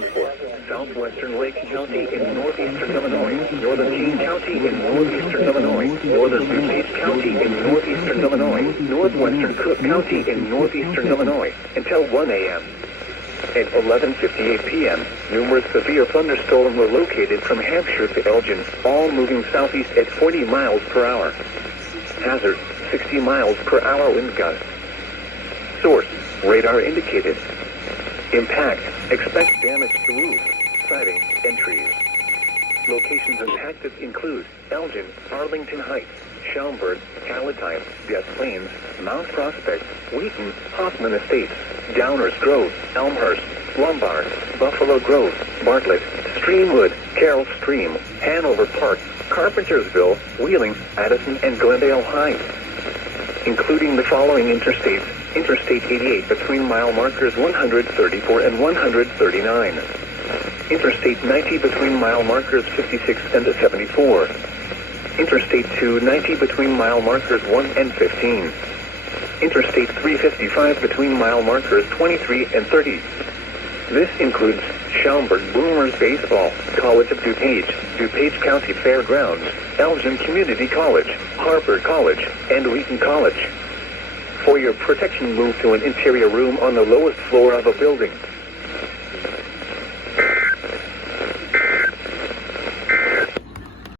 Williamsport, southwestern Lake County in northeastern Illinois, northern King County in northeastern Illinois, northern DuPage County in northeastern Illinois, northwestern Cook County in northeastern Illinois, until 1 a.m. At 11:58 p.m., numerous severe thunderstorms were located from Hampshire to Elgin, all moving southeast at 40 miles per hour. Hazard, 60 miles per hour wind gusts. Source, radar indicated. Impact, expect damage to roofs, siding, and trees. Locations impacted include Elgin, Arlington Heights, Schaumburg, Palatine, Des Plaines, Mount Prospect, Wheaton, Hoffman Estates, Downers Grove, Elmhurst, Lombard, Buffalo Grove, Bartlett, Streamwood, Carroll Stream, Hanover Park, Carpentersville, Wheeling, Addison, and Glendale Heights. Including the following interstates: Interstate 88 between mile markers 134 and 139. Interstate 90 between mile markers 56 and 74. Interstate 290 between mile markers 1 and 15. Interstate 355 between mile markers 23 and 30. This includes Schaumburg Boomers Baseball, College of DuPage, DuPage County Fairgrounds, Elgin Community College, Harper College, and Wheaton College. For your protection, move to an interior room on the lowest floor of a building.